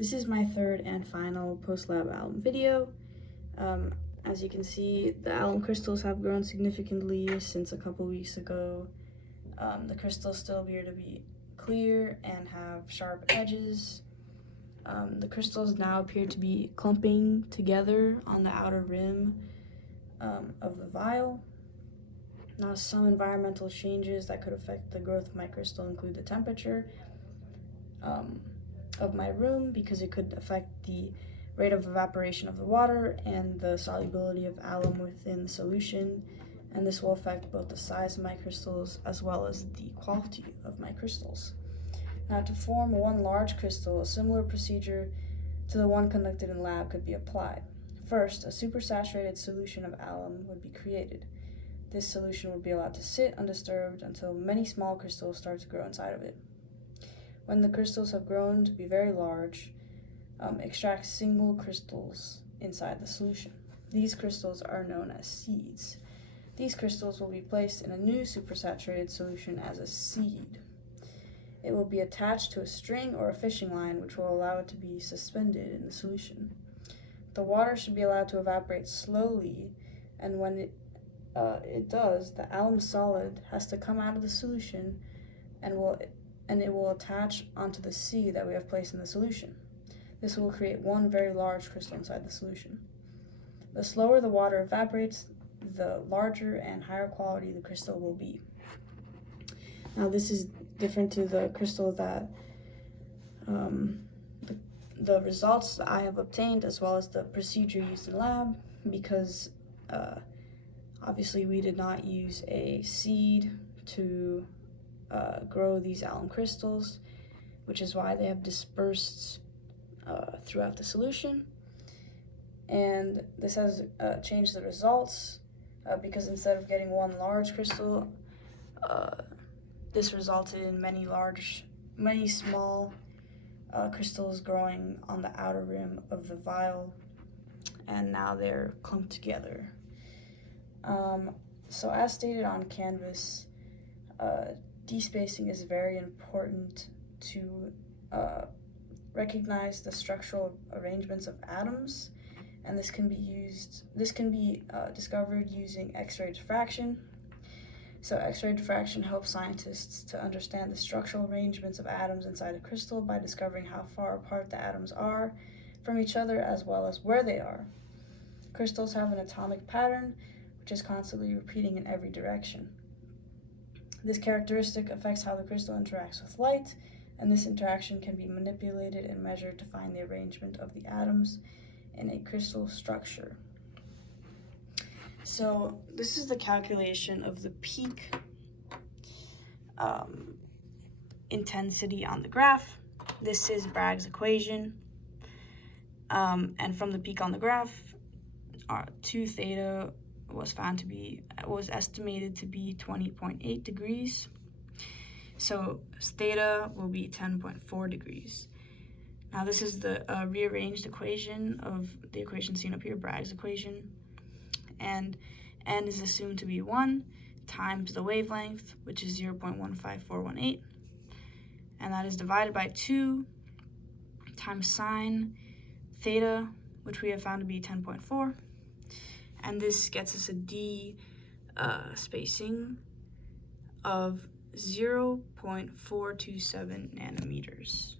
This is my third and final post-lab alum video. As you can see, the alum crystals have grown significantly since a couple weeks ago. The crystals still appear to be clear and have sharp edges. The crystals now appear to be clumping together on the outer rim of the vial. Now, some environmental changes that could affect the growth of my crystal include the temperature of my room, because it could affect the rate of evaporation of the water and the solubility of alum within the solution, and this will affect both the size of my crystals as well as the quality of my crystals. Now, to form one large crystal, a similar procedure to the one conducted in lab could be applied. First, a supersaturated solution of alum would be created. This solution would be allowed to sit undisturbed until many small crystals start to grow inside of it. When the crystals have grown to be very large, extract single crystals inside the solution. These crystals are known as seeds. These crystals will be placed in a new supersaturated solution as a seed. It will be attached to a string or a fishing line, which will allow it to be suspended in the solution. The water should be allowed to evaporate slowly, and when it does, the alum solid has to come out of the solution and it will attach onto the seed that we have placed in the solution. This will create one very large crystal inside the solution. The slower the water evaporates, the larger and higher quality the crystal will be. Now, this is different to the crystal that the results that I have obtained, as well as the procedure used in lab, because obviously we did not use a seed to grow these alum crystals, which is why they have dispersed throughout the solution. And this has changed the results because instead of getting one large crystal, this resulted in many small crystals growing on the outer rim of the vial, and now they're clumped together. So as stated on Canvas, despacing is very important to recognize the structural arrangements of atoms, and this can be discovered using X-ray diffraction. So X-ray diffraction helps scientists to understand the structural arrangements of atoms inside a crystal by discovering how far apart the atoms are from each other, as well as where they are. Crystals have an atomic pattern, which is constantly repeating in every direction. This characteristic affects how the crystal interacts with light, and this interaction can be manipulated and measured to find the arrangement of the atoms in a crystal structure. So this is the calculation of the peak intensity on the graph. This is Bragg's equation, and from the peak on the graph, 2 theta was estimated to be 20.8 degrees. So theta will be 10.4 degrees. Now this is the rearranged equation of the equation seen up here, Bragg's equation. And n is assumed to be 1 times the wavelength, which is 0.15418. And that is divided by 2 times sine theta, which we have found to be 10.4. And this gets us a D spacing of 0.427 nanometers.